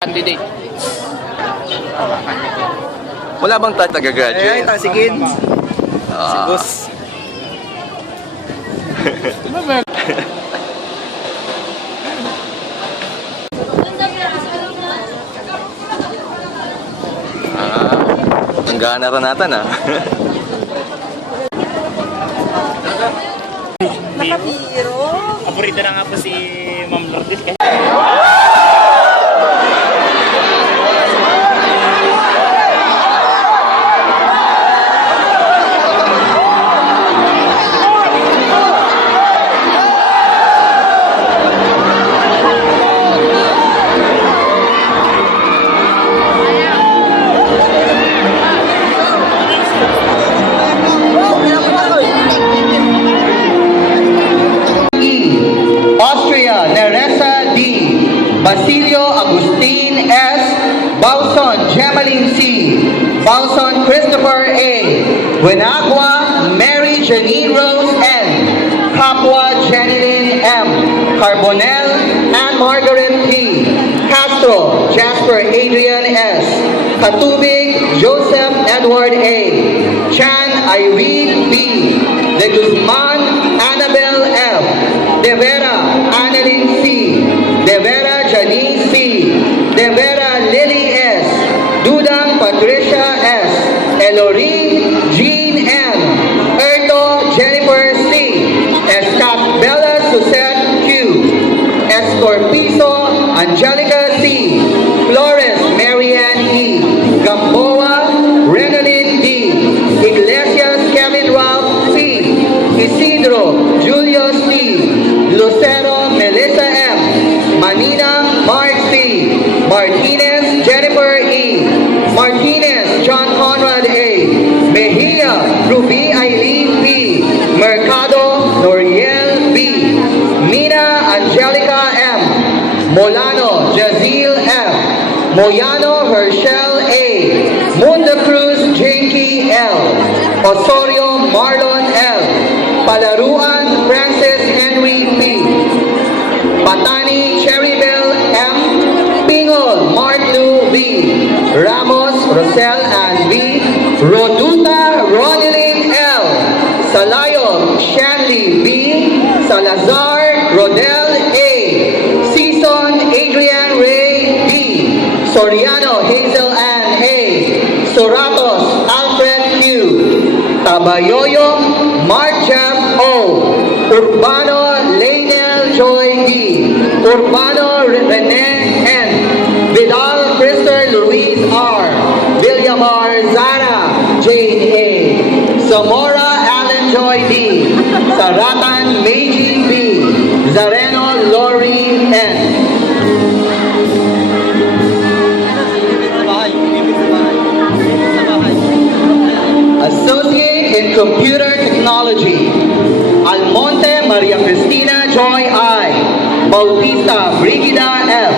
Candidate. Wala bang taga-graduate? Si Kids. Si Boss. Ang gana rin natin Nakatiro. Paborito na nga po si Ma'am Lourdes. Austria, Neresa D. Basilio Agustin S. Bauson Gemaline C. Bauson Christopher A. Winagua Mary Janine Rose N. Capua Janine M. Carbonell and Margaret P. Castro Jasper Adrian S. Katubig Joseph Edward A. Chan Irene B. De Guzman Annabel F. De Vera Annalyn C. De Vera Janice C. De Vera Lily S. Dudang Patricia S. Elorine Jean M. Erto Jennifer C. Escat Bella Suzette Q. Escorpizo Angelica C. Flores Marianne E. Gamboa Renalyn D. Iglesias Kevin Ralph C. Isidro Julius T. Lucero Melissa M. Manina Mark C. Martinez Jennifer E. Martinez John Conrad A. Mejia Ruby Eileen P. Mercado Noriel B. Mina Angelica M. Molano Jazil F. Moyano Herschel A. Munda Cruz Jenky L. Osorio Marlon L. Palaruan Francis Henry P. Patani Cherrybell M. Pingol Martlu V. Ramos Rosel and V. Roduta Ronilyn L. Salayo Shanley B. Salazar Rodel A. Season Adrian Ray D. Soriano Hazel Ann A. Soratos Alfred Q. Tabayoyo Mark Jeff O. Urbano Lainel Joy D. Urbano Rene N. Vidal Krister Luis R. Villamar Zara Jane A. Zamora Allen Joy D. Saratan Meiji B. Zareno Lori N. Associate in Computer Technology, Almonte Maria Cristina Joy I. Bautista Brigida F.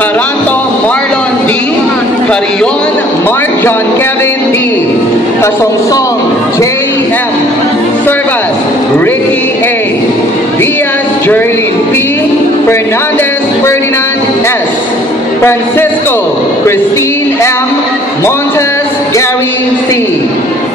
Caranto Marlon D. Carrion Mark John Kevin D. Kasongsong J. M. Servas Ricky A. Diaz Jerlyn P. Fernandez Ferdinand S. Francisco Christine M. Montes Gary C.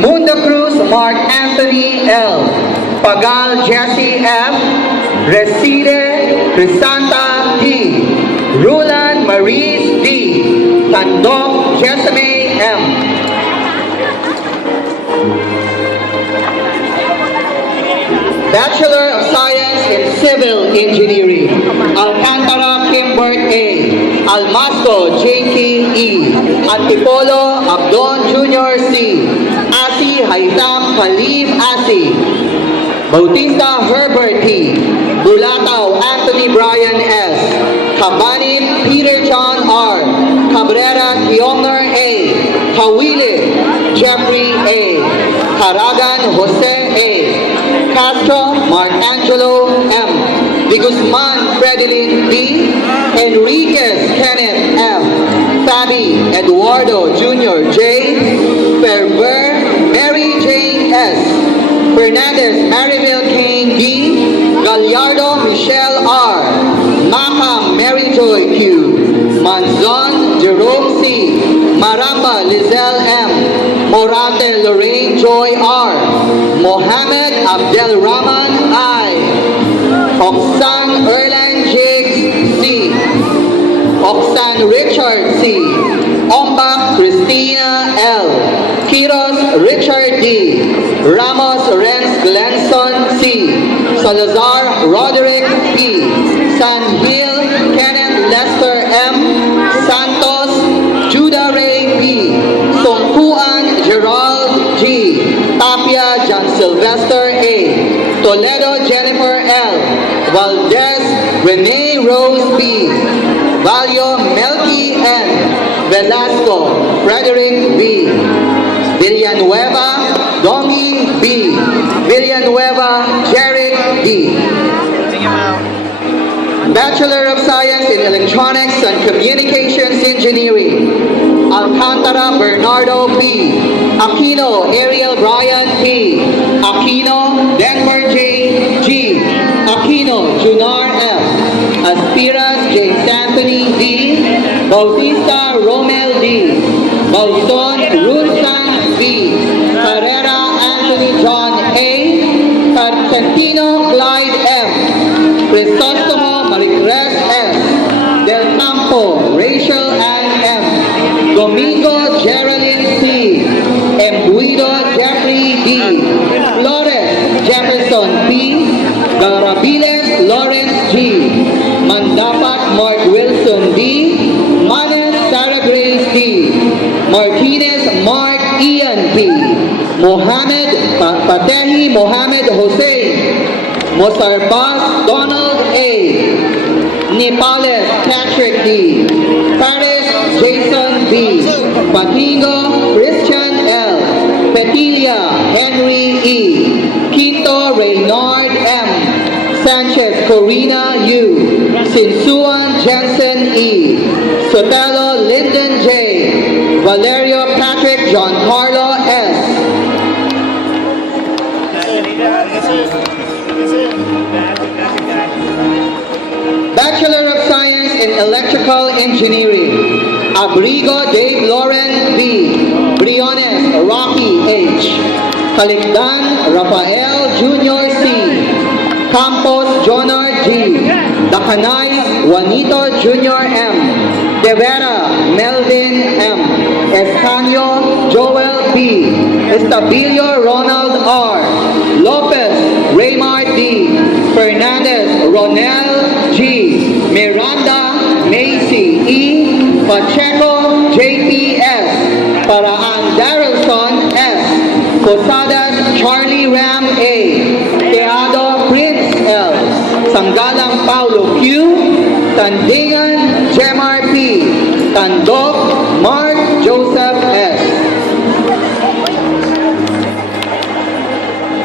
Munda Cruz Mark Anthony L. Pagal Jesse F. Reside Crisanta D. Rulan Maurice D. Tandok Jessame M. Bachelor of Science in Civil Engineering, Alcantara Kimbert A. Almasco J.K. E. Antipolo Abdon Jr. C. Asi Haitam Khalif Asi. Bautista Herbert T. Bulataw Anthony Brian S. Cabanib Peter John R. Cabrera Kionger A. Kawile Jeffrey A. Caragan Jose A. Castro Mark Angelo M. De Guzman Fredelin D. Enriquez Kenneth F. Fabi Eduardo Jr. J. Ferber Mary Jane S. Fernandez Maribel Kane D. Gallardo Michelle R. Maham Mary Joy Q. Manzon Jerome C. Maramba Lizelle M. Morate Lorraine Joy R. Mohammed Abdelrahman I. Oksan Erlan Jiggs C. Oksan Richard C. Ombak Christina L. Kiros Richard D. Ramos Renz Glenson C. Salazar Roderick P. San Hill Kenneth Lester M. Santos Judah Ray P. Songkuan Gerald G. Tapia John Sylvester A. Toledo Jennifer L. Valdez Renee Rose B. Valio Melky N. Velasco Frederick B. Villanueva Domi B. Villanueva Jared D. Bachelor of Science in Electronics and Communications Engineering, Alcantara Bernardo P. Aquino Ariel Brian P. Aquino Denver J. G. Aquino Junar F. Aspiras James Anthony D. Bautista Romel D. Balson Rusan B. Carrera Anthony John A. Carcentino Clyde M. Crisostomo Maricres S. Del Campo Rachel Ann M. Domingo Geraldine C. Embuido Jeffrey D. Flores Jefferson P. Garabiles Lawrence G. Mandapat Mark Wilson D. Manes Sarah Grace D. Martinez Mark Ian P. Mohammed Patehi Mohammed Hossein. Mosarbas Donald A. Nepales Patrick D. Paris Jason B. Patingo Christian L. Petilla Henry E. Quinto Reynard M. Sanchez Corina U. Sinsuan Jensen E. Sotelo Lyndon J. Valerio Patrick John Carlo S. Bachelor of Science in Electrical Engineering, Abrigo Dave Lauren B. Briones Rocky H. Caligdan Rafael Jr. C. Campos Jonar G. Dacanay Juanito Jr. M. De Vera Melvin M. Escanio Joel B. Estabilio Ronald R. Lopez Raymar D. Fernandez Ronel G. Miranda Macy E. Pacheco JPS. Paraan Darrelson S. Posadas Charlie Ram A. Teado Prince L. Sanggalang Paulo Q. Tandingan Jemar P. Tandok Mark Joseph S.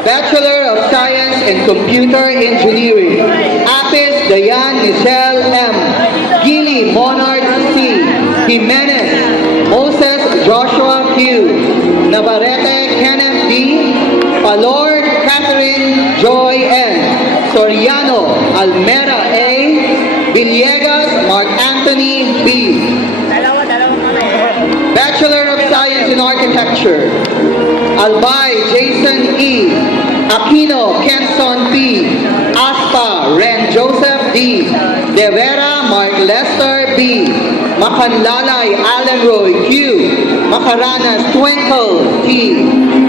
Bachelor of Science in Computer Engineering, Apis Dayan Michelle M. Gili Monard C. Jimenez Moses Joshua Q. Navarrete Kenneth D. Palord Catherine Joy N. Soriano Almera A. Villegas Mark Anthony B. Bachelor of Science in Architecture, Albay Jason E. Aquino Kenson P. Aspa Ren Joseph D. De Vera Mark Lester B. Makanlalay Alan Roy Q. Macaranas Twinkle T.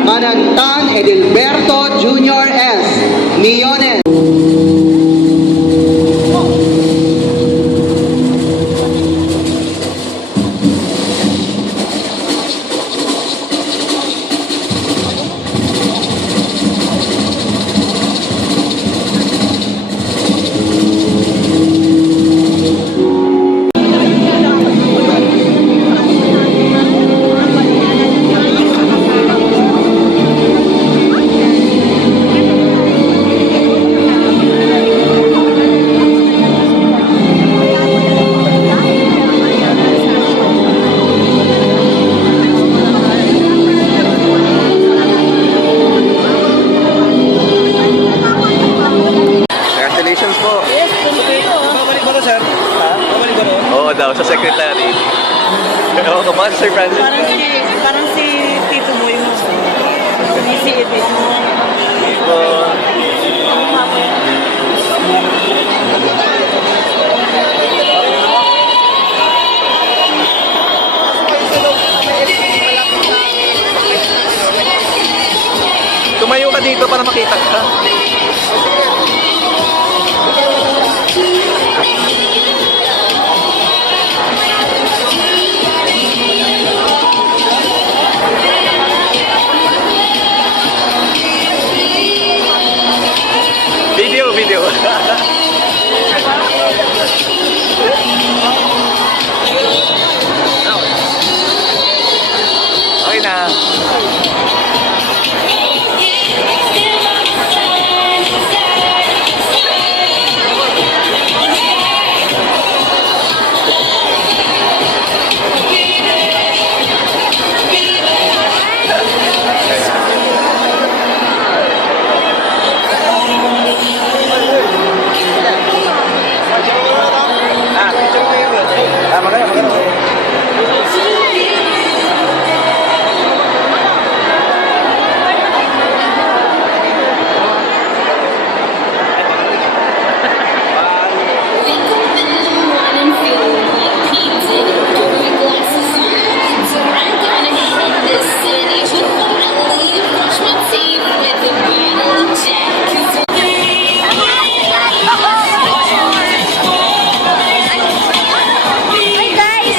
Manantan Edilberto Jr. S. Millones. Ewan ko ba, Sir Francis? Parang si Tito Boy mo. Hindi si Edith mo. Tumayo ka dito para makita ka. Video, video. Okay na. Wake up in the morning feeling like P. Diddy. Put my glasses on, so I'm gonna hit this city. Before I leave, brush my teeth with a bottle of Jack. 'Cause Hi guys!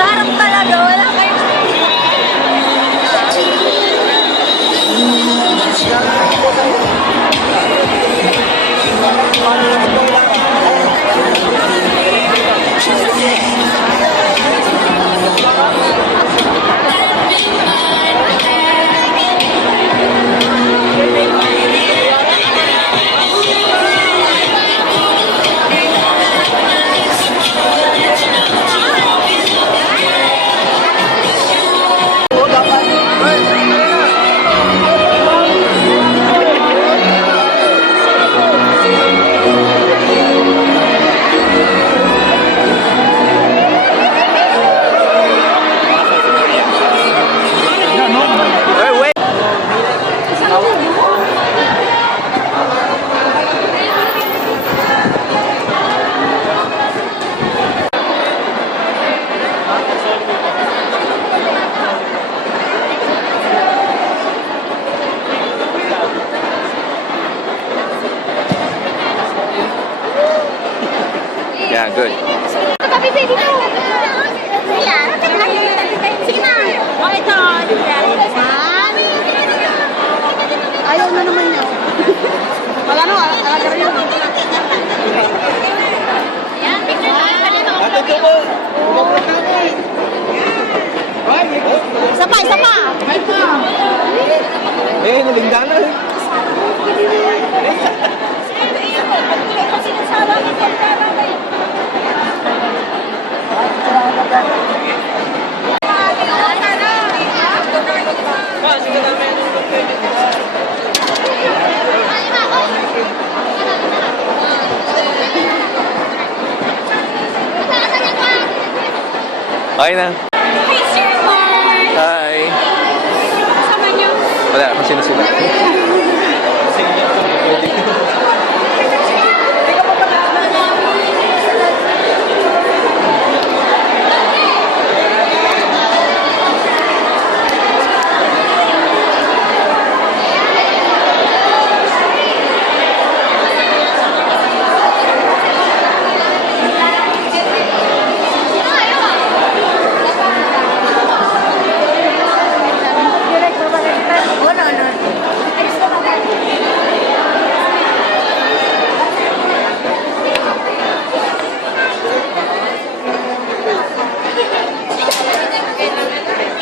Parang talaga, wala kayo. Hey, wait! Yeah, good. Tapi saya dito. Iya, sige na. Oh, ito. Ayaw na naman niya. Wala no, alaga rin yun. Yan, picture tayo pa dito. Isa pa, isa pa. Eh, nalingda na. Okay na. Hi, Sir Mark. Hi. Kasama niyo. Wala, kung sino sila. Oh, no, no.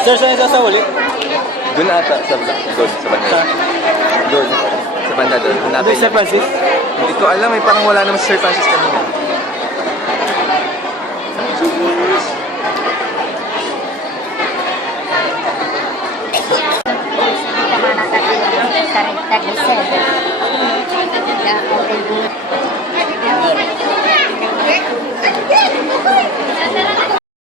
Sir, saan yung sasawali? Doon ata, sa banda. Doon. Sa banda doon. Hanapin Sir niya. Francis? Hindi ko alam, eh. Parang wala naman si Sir Francis kanina. Sa Recta Giselle.